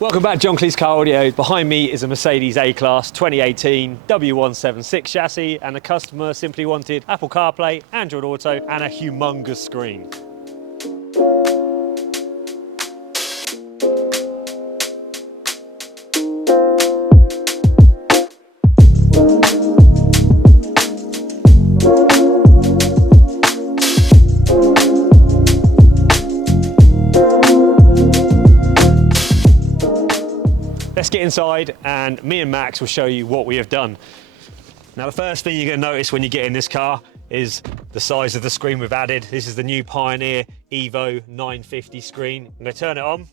Welcome back, John Kleis Car Audio. Behind me is a Mercedes A-Class 2018 W176 chassis, and the customer simply wanted Apple CarPlay, Android Auto, and a humongous screen. Let's get inside and me and Max will show you what we have done. Now, the first thing you're going to notice when you get in this car is the size of the screen we've added. This is the new Pioneer EVO 950 screen. I'm going to turn it on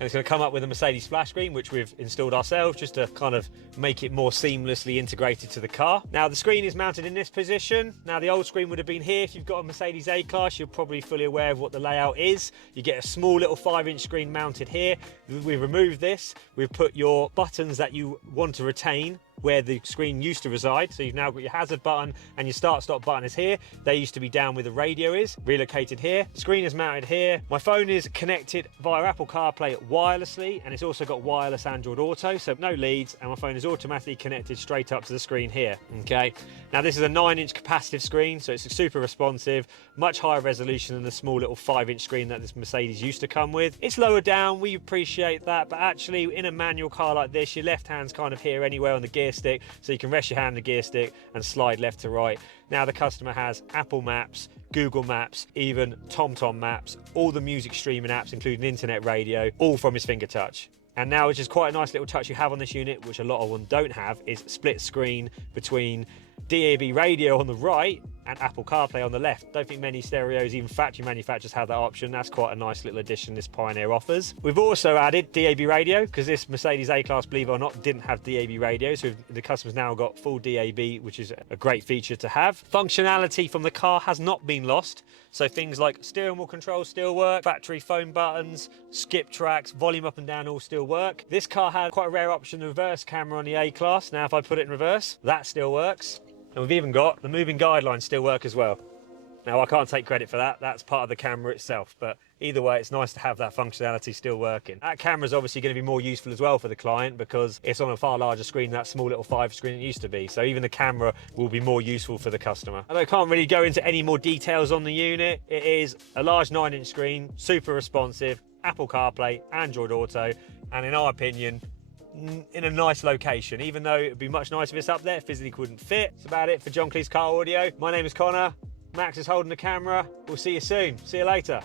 and it's going to come up with a Mercedes splash screen, which we've installed ourselves just to kind of make it more seamlessly integrated to the car. Now, the screen is mounted in this position. Now, the old screen would have been here. If you've got a Mercedes A-Class, you're probably fully aware of what the layout is. You get a small little 5-inch screen mounted here. We've removed this. We've put your buttons that you want to retain where the screen used to reside. So you've now got your hazard button and your start-stop button is here. They used to be down where the radio is, relocated here. Screen is mounted here. My phone is connected via Apple CarPlay wirelessly, and it's also got wireless Android Auto, so no leads, and my phone is automatically connected straight up to the screen here, okay? Now, this is a 9-inch capacitive screen, so it's super responsive, much higher resolution than the small little 5-inch screen that this Mercedes used to come with. It's lower down, we appreciate that, but actually in a manual car like this, your left hand's kind of here anyway on the gear stick, so you can rest your hand on the gear stick and slide left to right. Now the customer has Apple Maps, Google Maps, even TomTom Maps, all the music streaming apps, including internet radio, all from his finger touch. And now, which is quite a nice little touch you have on this unit, which a lot of them don't have, is split screen between DAB radio on the right and Apple CarPlay on the left. Don't think many stereos, even factory manufacturers, have that option. That's quite a nice little addition this Pioneer offers. We've also added DAB radio, because this Mercedes A-Class, believe it or not, didn't have DAB radio, so the customer's now got full DAB, which is a great feature to have. Functionality from the car has not been lost, so things like steering wheel controls still work, factory phone buttons, skip tracks, volume up and down all still work. This car had quite a rare option, the reverse camera on the A-Class. Now if I put it in reverse, that still works. And we've even got the moving guidelines still work as well. Now, I can't take credit for that. That's part of the camera itself. But either way, it's nice to have that functionality still working. That camera is obviously going to be more useful as well for the client because it's on a far larger screen than that small little 5 screen it used to be. So even the camera will be more useful for the customer. And I can't really go into any more details on the unit. It is a large 9-inch screen, super responsive, Apple CarPlay, Android Auto, and in our opinion, in a nice location. Even though it would be much nicer if it's up there, it physically couldn't fit. That's about it for John Kleis Car Audio. My name is Connor. Max is holding the camera. We'll see you soon. See you later.